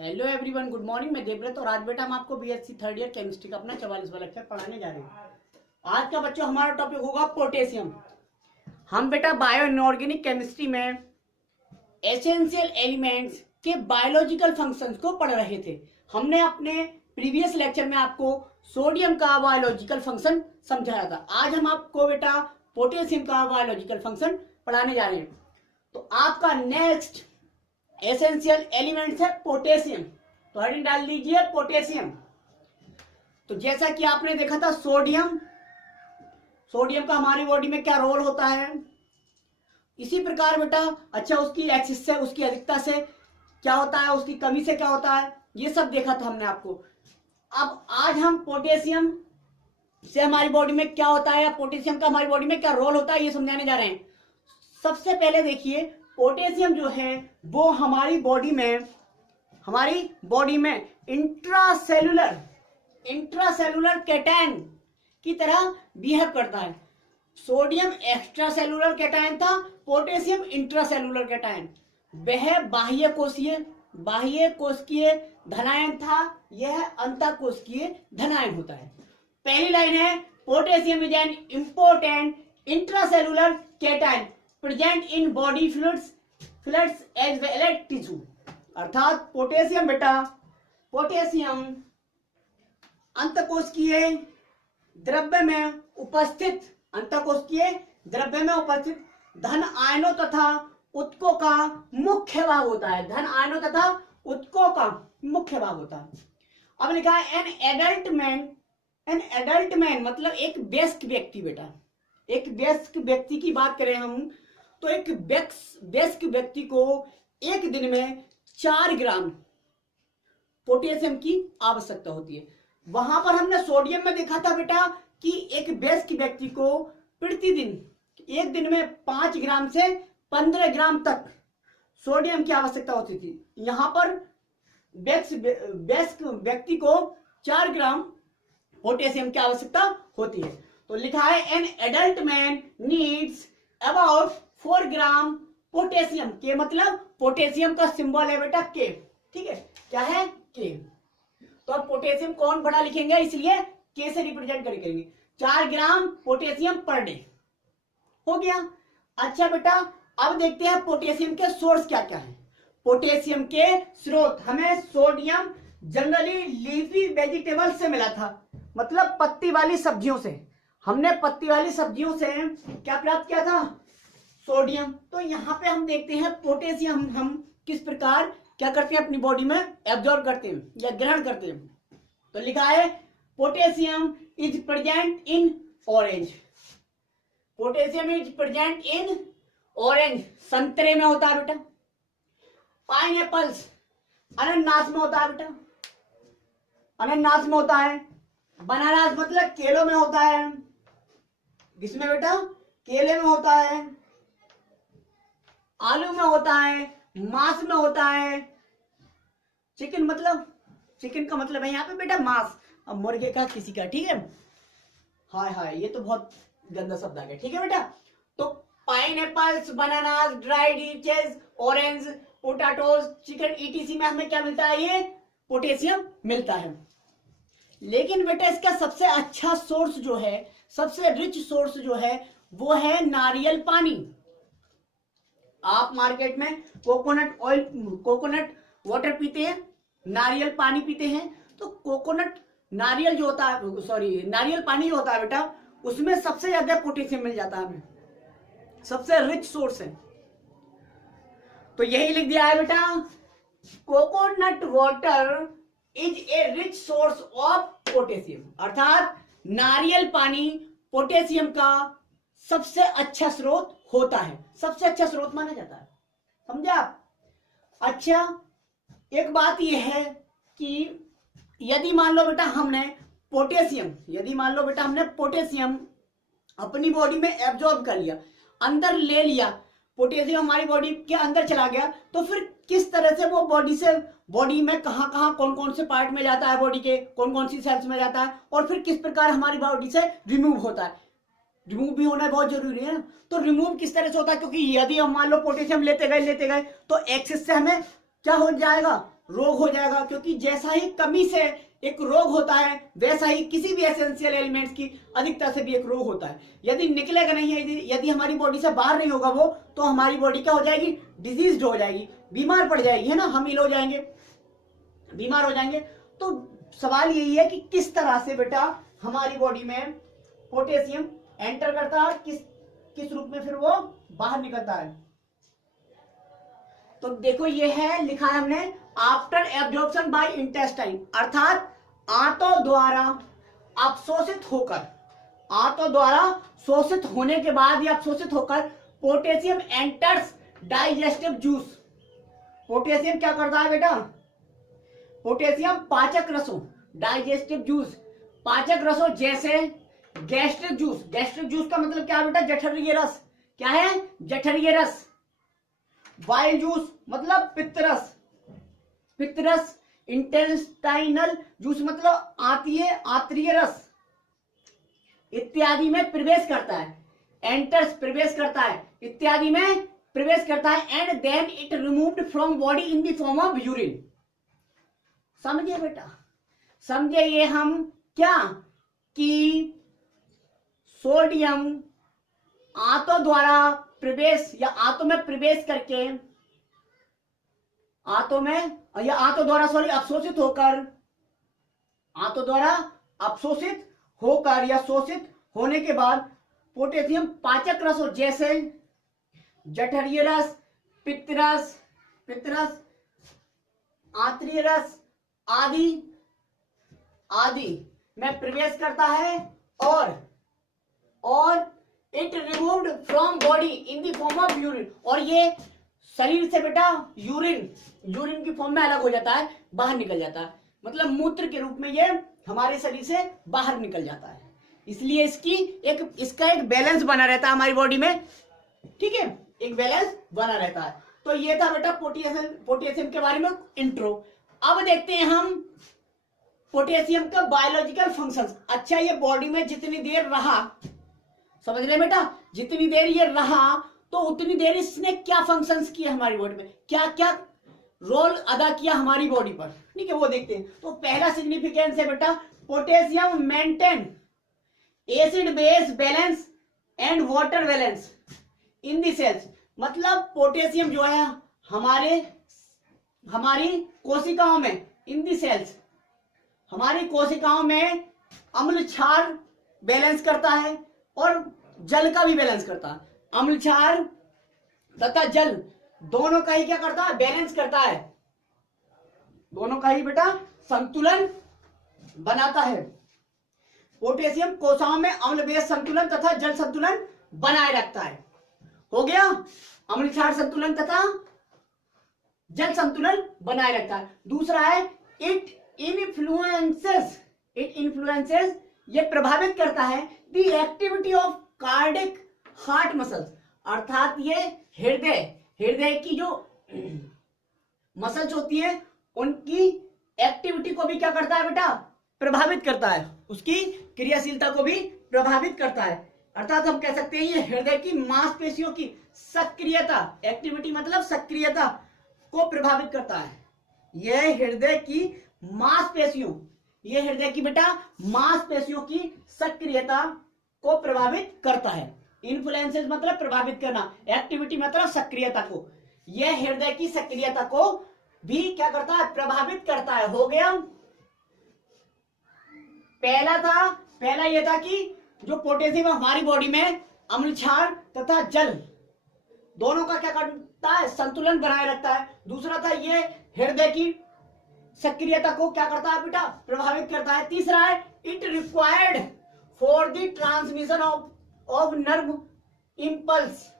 Hello everyone, good morning. मैं देवव्रत और आज बेटा हम आपको बीएससी थर्ड ईयर केमिस्ट्री का अपना 44वां लेक्चर पढ़ाने जा रहे हैं। आज का बच्चों हमारा टॉपिक होगा पोटेशियम। हम बेटा बायो इनऑर्गेनिक केमिस्ट्री में एसेंशियल एलिमेंट्स के बायोलॉजिकल फंक्शंस को पढ़ रहे थे। हमने अपने प्रीवियस लेक्चर में आपको सोडियम का बायोलॉजिकल फंक्शन समझाया था। आज हम आपको बेटा पोटेशियम का बायोलॉजिकल फंक्शन पढ़ाने जा रहे हैं। तो आपका नेक्स्ट एसेंशियल एलिमेंट्स है पोटेशियम। तो हेडिंग डाल दीजिए पोटेशियम। तो जैसा कि आपने देखा था सोडियम का हमारी बॉडी में क्या रोल होता है, इसी प्रकार बेटा अच्छा उसकी एक्सिस से, उसकी अधिकता से क्या होता है, उसकी कमी से क्या होता है, ये सब देखा था हमने आपको। अब आज हम पोटेशियम से हमारी बॉडी में क्या होता है या पोटेशियम का हमारी बॉडी में क्या रोल होता है ये समझाने जा रहे हैं। सबसे पहले देखिए पोटेशियम जो है वो हमारी बॉडी में इंट्रासेलुलर कैटायन की तरह बिहेव करता है। सोडियम एक्स्ट्रा सेलुलर कैटायन था, पोटेशियम इंट्रासेलुलर कैटायन। वह बाह्य कोशिकीय धनायन था, यह अंतःकोशिकीय धनायन होता है। पहली लाइन है potassium is an important intracellular cation present in body fluids as well as tissue. अर्थात पोटेशियम अंतःकोशिकीय द्रव्य में उपस्थित धन आयनों तथा उत्कों का मुख्य भाग होता है। अब लिखा है एन एडल्ट मैन मतलब एक वयस्क व्यक्ति। बेटा एक वयस्क व्यक्ति की बात करें हम तो एक वयस्क व्यक्ति को एक दिन में 4 ग्राम पोटेशियम की आवश्यकता होती है। वहां पर हमने सोडियम में देखा था बेटा कि एक वयस्क व्यक्ति को प्रतिदिन एक दिन में 5 ग्राम से 15 ग्राम तक सोडियम की आवश्यकता होती थी। यहां पर वयस्क व्यक्ति को 4 ग्राम पोटेशियम की आवश्यकता होती है। तो लिखा है an adult man needs about 4 gram potassium. के मतलब पोटेशियम का सिंबल है बेटा के, ठीक है, क्या है के। तो अब पोटेशियम कौन बड़ा लिखेंगे, इसलिए के से रिप्रेजेंट करेंगे। 4 ग्राम पोटेशियम पर डे हो गया। अच्छा बेटा अब देखते हैं पोटेशियम के सोर्स क्या क्या है। पोटेशियम के स्रोत हमें सोडियम जनरली लीफी वेजिटेबल से मिला था, मतलब पत्ती वाली सब्जियों से। हमने पत्ती वाली सब्जियों से क्या प्राप्त किया था, सोडियम। तो यहाँ पे हम देखते हैं पोटेशियम हम किस प्रकार क्या करते हैं, अपनी बॉडी में एब्जॉर्ब करते हैं या ग्रहण करते हैं। तो लिखा है potassium is present in orange. संतरे में होता है बेटा। पाइनएप्पल्स अनानास में होता है बेटा, बनानास मतलब केलों में होता है। किसमें बेटा, केले में होता है, आलू में होता है, मांस में होता है। चिकन का मतलब है यहाँ पे बेटा मांस, अब मुर्गे का किसी का, ठीक है। हाय ये तो बहुत गंदा शब्द आ गया, ठीक है बेटा। तो pineapples, bananas, dried leches, orange, potatoes, chicken etc में हमें क्या मिलता है, ये पोटेशियम मिलता है। लेकिन बेटा इसका सबसे अच्छा सोर्स जो है, सबसे रिच सोर्स जो है वो है नारियल पानी। आप मार्केट में कोकोनट वाटर पीते हैं, नारियल पानी पीते हैं। तो नारियल पानी जो होता है बेटा उसमें सबसे ज्यादा पोटेशियम मिल जाता है हमें, सबसे रिच सोर्स है। तो यही लिख दिया है बेटा, coconut water is a rich source of potassium. अर्थात नारियल पानी पोटेशियम का सबसे अच्छा स्रोत होता है, सबसे अच्छा स्रोत माना जाता है, समझे आप। अच्छा एक बात यह है कि यदि मान लो बेटा हमने पोटेशियम अपनी बॉडी में एब्जॉर्ब कर लिया, अंदर ले लिया, पोटेशियम हमारी बॉडी के अंदर चला गया, तो फिर किस तरह से वो बॉडी में कहां कौन कौन से पार्ट में जाता है, बॉडी के कौन कौन सी सेल्स में जाता है, और फिर किस प्रकार हमारी बॉडी से रिमूव होता है। रिमूव भी होना बहुत जरूरी है ना। तो रिमूव किस तरह से होता है, क्योंकि यदि हम मान लो पोटेशियम लेते गए तो एक्सेस से हमें क्या हो जाएगा, रोग हो जाएगा, क्योंकि जैसा ही कमी से एक रोग होता है वैसा ही किसी भी एसेंशियल एलिमेंट्स की अधिकता से भी एक रोग होता है। यदि निकलेगा नहीं है, यदि हमारी बॉडी से बाहर नहीं होगा वो, तो हमारी बॉडी क्या हो जाएगी, डिजीज्ड हो जाएगी, बीमार पड़ जाएगी, है ना, हम इल हो जाएंगे, बीमार हो जाएंगे। तो सवाल यही है कि किस तरह से बेटा हमारी बॉडी में पोटेशियम एंटर करता है और किस रूप में फिर वो बाहर निकलता है। तो देखो ये है, लिखा है हमने आफ्टर एब्जॉर्प्शन बाय इंटेस्टाइन, अर्थात आंतों द्वारा अवशोषित होकर, आंतों द्वारा शोषित होने के बाद या अवशोषित होकर potassium enters digestive juice. Potassium क्या करता है बेटा, पोटेशियम पाचक रसों, डाइजेस्टिव जूस, पाचक रसों जैसे गैस्ट्रिक जूस। गैस्ट्रिक जूस का मतलब क्या है बेटा, जठरीय रस। क्या है, जठरीय रस। बाइल जूस मतलब पित्तरस, पित्तरस। इंटेस्टाइनल जूस मतलब आंत्रीय रस इत्यादि में प्रवेश करता है। एंटर्स प्रवेश करता है, इत्यादि में प्रवेश करता है। And then it removed from body in the form of urine. समझिए बेटा, समझे ये हम क्या, कि सोडियम आंतों द्वारा प्रवेश या आंतों में प्रवेश करके, आंतों में या आंतों द्वारा अवशोषित होकर, आंतों द्वारा अवशोषित होकर या शोषित होने के बाद पोटेशियम पाचक रसों जैसे जठरीय रस, पित्तरस, पित्तरस, आंत्रीय रस आदि में प्रवेश करता है और it removed from body in the form of urine, और ये शरीर से बेटा यूरिन की फॉर्म में अलग हो जाता है, बाहर निकल जाता है, मतलब मूत्र के रूप में ये हमारे शरीर से बाहर निकल जाता है। इसलिए इसका एक बैलेंस बना रहता है हमारी बॉडी में, ठीक है, एक बैलेंस बना रहता है। तो ये था बेटा पोटेशियम के बारे में इंट्रो। अब देखते हैं हम पोटेशियम का बायोलॉजिकल फंक्शंस। अच्छा, ये बॉडी में जितनी देर रहा, समझ रहे बेटा, जितनी देर ये रहा तो उतनी देर इसने क्या फंक्शंस किए हमारी बॉडी में, क्या क्या रोल अदा किया हमारी बॉडी पर, ठीक है, वो देखते हैं। तो पहला सिग्निफिकेंस है बेटा, potassium maintain acid base balance and water balance in the cells. मतलब पोटेशियम जो है हमारी कोशिकाओं में, इन द सेल्स, हमारी कोशिकाओं में अम्ल क्षार बैलेंस करता है और जल का भी बैलेंस करता है। अम्ल क्षार तथा जल दोनों का ही क्या करता है, बैलेंस करता है, दोनों का ही बेटा संतुलन बनाता है। पोटेशियम कोशिकाओं में अम्ल बेस संतुलन तथा जल संतुलन बनाए रखता है। हो गया, अम्ल क्षार संतुलन तथा जल संतुलन बनाए रखता है। दूसरा है इट इन्फ्लुएंसेस, ये प्रभावित करता है the activity of cardiac heart muscles, अर्थात ये हृदय की जो मसल्स होती है उनकी एक्टिविटी को भी क्या करता है बेटा, प्रभावित करता है, उसकी क्रियाशीलता को भी प्रभावित करता है। अर्थात हम कह सकते हैं ये हृदय की मांसपेशियों की सक्रियता, एक्टिविटी मतलब सक्रियता को प्रभावित करता है। यह हृदय की मांसपेशियों, ये हृदय की बेटा मांसपेशियों की सक्रियता को प्रभावित करता है। इन्फ्लुएंसेस मतलब प्रभावित करना, एक्टिविटी मतलब सक्रियता को, यह हृदय की सक्रियता को भी क्या करता है, प्रभावित करता है। हो गया, पहला यह था कि जो पोटेशियम हमारी बॉडी में अम्ल क्षार तथा जल दोनों का क्या करता है, संतुलन बनाए रखता है। दूसरा था ये हृदय की सक्रियता को क्या करता है बेटा, प्रभावित करता है। तीसरा है it required for the transmission of nerve impulse,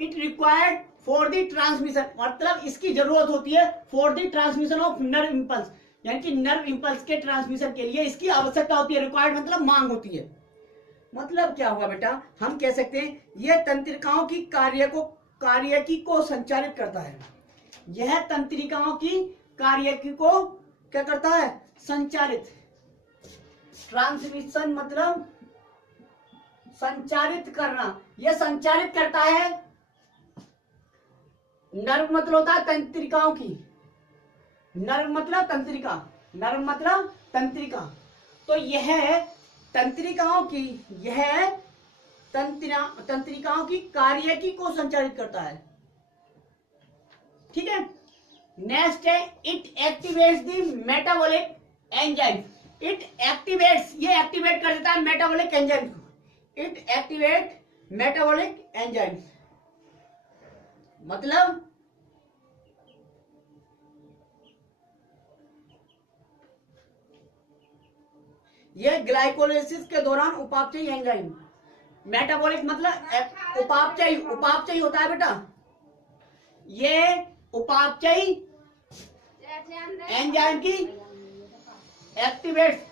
it required for the transmission, मतलब इसकी जरूरत होती है for the transmission of nerve impulse, यानी कि नर्व इंपल्स के ट्रांसमिशन के लिए इसकी आवश्यकता होती है। रिक्वायर्ड मतलब मांग होती है। मतलब क्या हुआ बेटा, हम कह सकते हैं यह तंत्रिकाओं की कार्यकी को संचालित करता है। यह तंत्रिकाओं की कार्यकी को क्या करता है, संचालित। ट्रांसमिशन मतलब संचालित करना, यह संचालित करता है। नर्व मतलब होता है तंत्रिकाओं की, नर्व मतलब तंत्रिका, नर्व मतलब तंत्रिका। तो यह तंत्रिकाओं की, यह तंत्रिकाओं की कार्यकी को संचालित करता है। ठीक है। नेक्स्ट है it activates the metabolic enzyme. It activates, ये एक्टिवेट कर देता है मेटाबॉलिक एंजाइम को। इट एक्टिवेट मेटाबॉलिक एंजाइम मतलब ये ग्लाइकोलाइसिस के दौरान उपापचयी एंजाइम, मेटाबॉलिक मतलब उपापचयी, उपापचयी होता है बेटा, ये उपापचयी एंजाइम की एक्टिवेट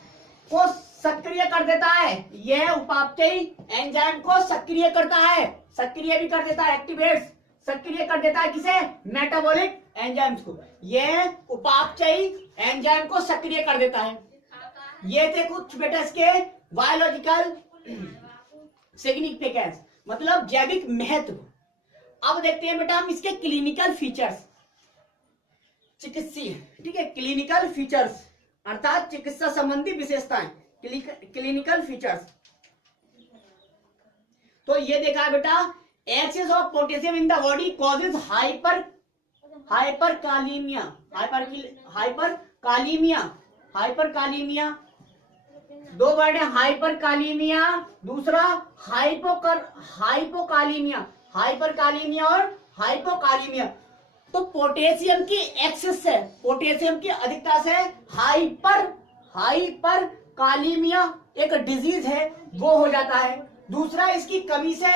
को सक्रिय कर देता है। यह उपापचयी एंजाइम को सक्रिय करता है, सक्रिय भी कर देता है, एक्टिवेट सक्रिय कर देता है किसे, मेटाबॉलिक एंजाइम्स को। यह उपापचयी एंजाइम को सक्रिय कर देता है। ये थे कुछ बेटा इसके बायोलॉजिकल सिग्निफिकेंस मतलब जैविक महत्व। अब देखते हैं बेटा हम इसके क्लिनिकल फीचर्स, चिकित्सीय, ठीक है, क्लिनिकल फीचर्स अर्थात चिकित्सा संबंधी विशेषताएं, क्लिनिकल फीचर्स। तो ये देखा है बेटा, excess of potassium in the body causes hyperkalemia, hyperkalemia, दो वर्ड है, हाइपरकालीमिया, दूसरा हाइपोकालीमिया, हाइपरकालीमिया और हाइपोकालीमिया। तो पोटेशियम की एक्सेस से, पोटेशियम की अधिकता से हाइपरकालीमिया एक डिजीज है वो हो जाता है। दूसरा इसकी कमी से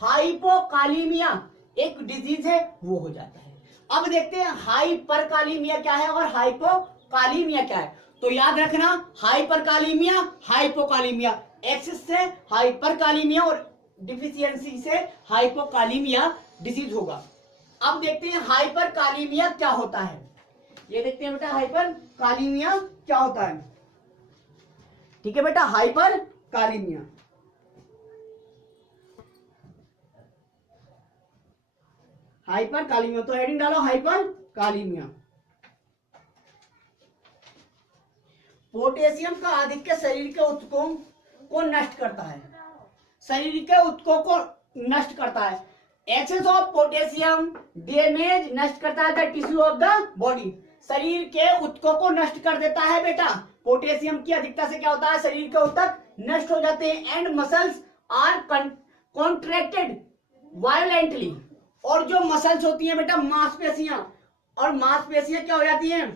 हाइपोकालीमिया एक डिजीज है वो हो जाता है। अब देखते हैं हाइपरकालीमिया क्या है और हाइपोकालीमिया क्या है। तो याद रखना, हाइपरकालीमिया, हाइपोकालीमिया, एक्सेस से हाइपरकालीमिया और डिफिशियंसी से हाइपोकालीमिया डिजीज होगा। अब देखते हैं हाइपरकालीमिया क्या होता है। ये देखते हैं बेटा हाइपरकालीमिया क्या होता है। ठीक है बेटा, हाइपरकालीमिया, हाइपरकालीमिया, तो हेडिंग डालो हाइपरकालीमिया। पोटेशियम का आधिक्य शरीर के ऊतकों को नष्ट करता है, शरीर के ऊतकों को नष्ट करता है। एक्सेस ऑफ पोटेशियम डैमेज, नष्ट करता है the tissue of the body, शरीर के ऊतकों को नष्ट कर देता है बेटा। पोटेशियम की अधिकता से क्या होता है, शरीर के ऊतक नष्ट हो जाते हैं। And muscles are contracted violently, और जो मसल्स होती हैं बेटा मांसपेशियां, और मांसपेशियां क्या हो जाती हैं,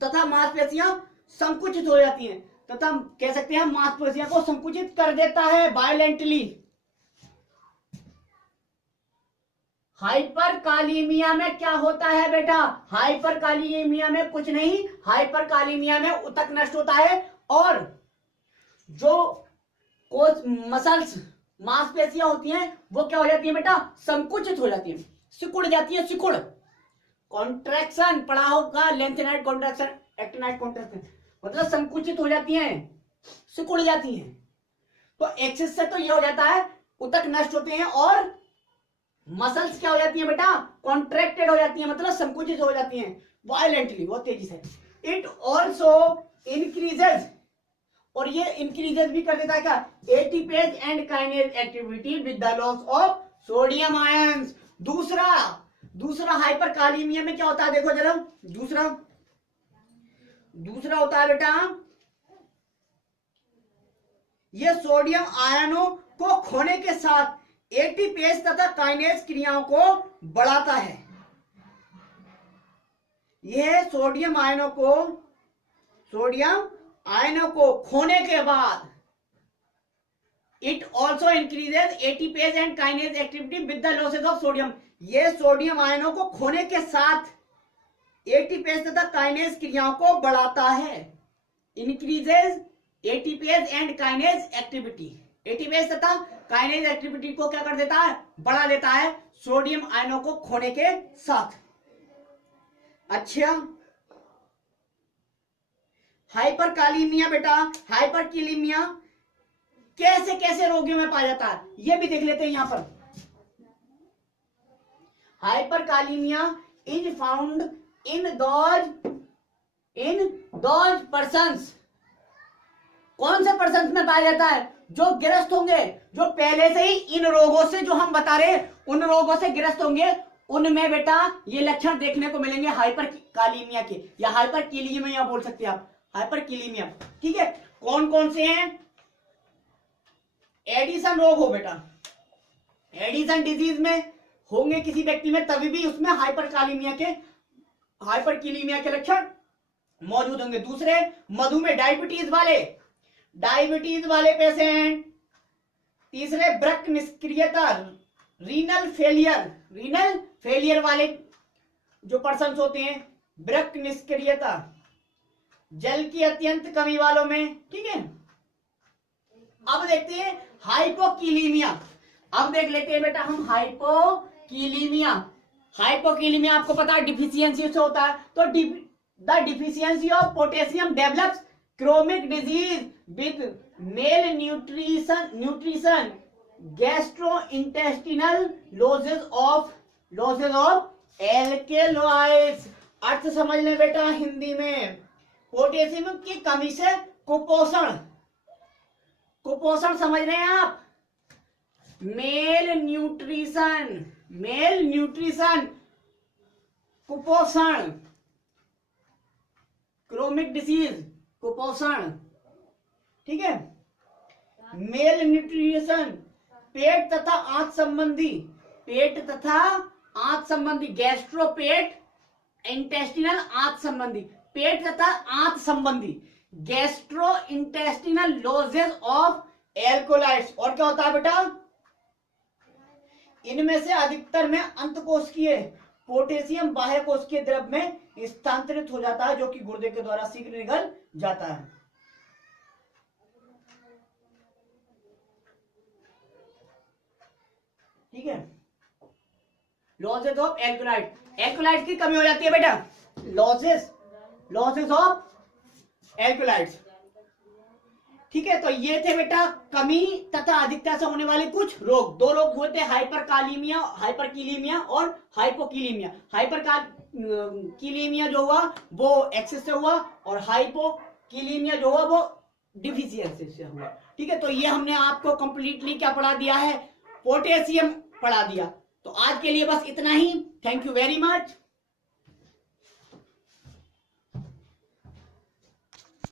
तथा मांसपेशियां संकुचित हो जाती हैं, तथा कह सकते हैं मांसपेशियों को संकुचित कर देता है वायलेंटली। हाइपरकालीमिया में क्या होता है बेटा, हाइपरकालीमिया में कुछ नहीं, हाइपरकालीमिया में ऊतक नष्ट होता है और जो मसल्स मांसपेशियां होती हैं वो क्या हो जाती है बेटा, संकुचित हो जाती है, सिकुड़ जाती है, सिकुड़। कॉन्ट्रैक्शन पढ़ा होगा, लेंथेनाइट कॉन्ट्रैक्शन, एक्टिनाइट कॉन्ट्रैक्शन, मतलब संकुचित हो जाती हैं, सिकुड़ जाती हैं। तो एक्सेस से तो ये हो जाता है, ऊतक नष्ट होते हैं, और मसल्स क्या हो जाती हैं बेटा, कॉन्ट्रैक्टेड हो जाती हैं, मतलब संकुचित हो जाती हैं वायलेंटली, बहुत तेजी से। इट ऑल्सो इंक्रीजेज, और ये इंक्रीजेज भी कर देता है क्या, ATPase and kinase activity with the loss of sodium ions. दूसरा हाइपरकालीमिया में क्या होता है, देखो जरा, दूसरा होता है बेटा, ये सोडियम आयनों को खोने के साथ एटीपेज तथा काइनेज क्रियाओं को बढ़ाता है। यह सोडियम आयनों को खोने के बाद it also increases ATPase and kinase activity with the losses of sodium. ये सोडियम आयनों को खोने के साथ एटीपेज तथा काइनेज क्रियाओं को बढ़ाता है। Increases ATPase and kinase activity, ATPase तथा काइनेज एक्टिविटी को क्या कर देता है, बढ़ा देता है सोडियम आयनों को खोने के साथ। अच्छा, हाइपरकालीमिया बेटा, हाइपरकालीमिया कैसे कैसे रोगियों में पाया जाता है ये भी देख लेते हैं यहां पर। Hyperkalemia is found in those persons, कौन से पर्सन में पाया जाता है? जो ग्रस्त होंगे, जो पहले से ही इन रोगों से जो हम बता रहे हैं उन रोगों से ग्रस्त होंगे, उनमें बेटा ये लक्षण देखने को मिलेंगे हाइपर कालीमिया के, या हाइपर कीलीमिया बोल सकते हैं आप, हाइपर कीलीमिया। ठीक है, कौन कौन से हैं? एडिसन रोग हो बेटा, एडिसन डिजीज में होंगे किसी व्यक्ति में, तभी भी उसमें हाइपर कीलीमिया के लक्षण मौजूद होंगे। दूसरे, मधुमेह, डायबिटीज वाले पेशेंट। तीसरे, वृक्क निष्क्रियता, रीनल फेलियर वाले जो पर्सन होते हैं, वृक्क निष्क्रियता, जल की अत्यंत कमी वालों में। ठीक है, अब देखते हैं हाइपोकीलीमिया। अब देख लेते हैं बेटा हम हाइपोकीलीमिया। हाइपोकीलीमिया आपको पता है डिफिशियंसी से होता है, तो the deficiency of potassium develops chronic disease with malnutrition gastrointestinal losses of alkaloids. अर्थ समझ लें बेटा हिंदी में, पोटेशियम की कमी से कुपोषण समझ रहे हैं आप? मेल न्यूट्रिशन कुपोषण, क्रोनिक डिसीज कुपोषण। ठीक है, मेल न्यूट्रिशन, पेट तथा आंत संबंधी गैस्ट्रो, पेट, इंटेस्टिनल आंत संबंधी, पेट तथा आंत संबंधी gastro intestinal losses of alkaloids. और क्या होता है बेटा? इनमें से अधिकतर में अंतकोशिकीय पोटेशियम बाह्य कोशिकीय द्रव में स्थानांतरित हो जाता है, जो कि गुर्दे के द्वारा शीघ्र निकल जाता है। ठीक है, लॉसेस ऑफ एल्कोलाइड की कमी हो जाती है बेटा, लॉसेस ऑफ एल्कोलाइड्स। ठीक है, तो ये थे बेटा कमी तथा अधिकता से होने वाले कुछ रोग। दो रोग हुए थे, हाइपरकीलीमिया और हाइपोकीलीमिया। हाइपरकीलीमिया जो हुआ वो एक्सेस से हुआ, और हाइपोकीलीमिया जो हुआ वो डिफिशियंसी से हुआ। ठीक है, तो ये हमने आपको कंप्लीटली क्या पढ़ा दिया है? पोटेशियम पढ़ा दिया। तो आज के लिए बस इतना ही। Thank you very much.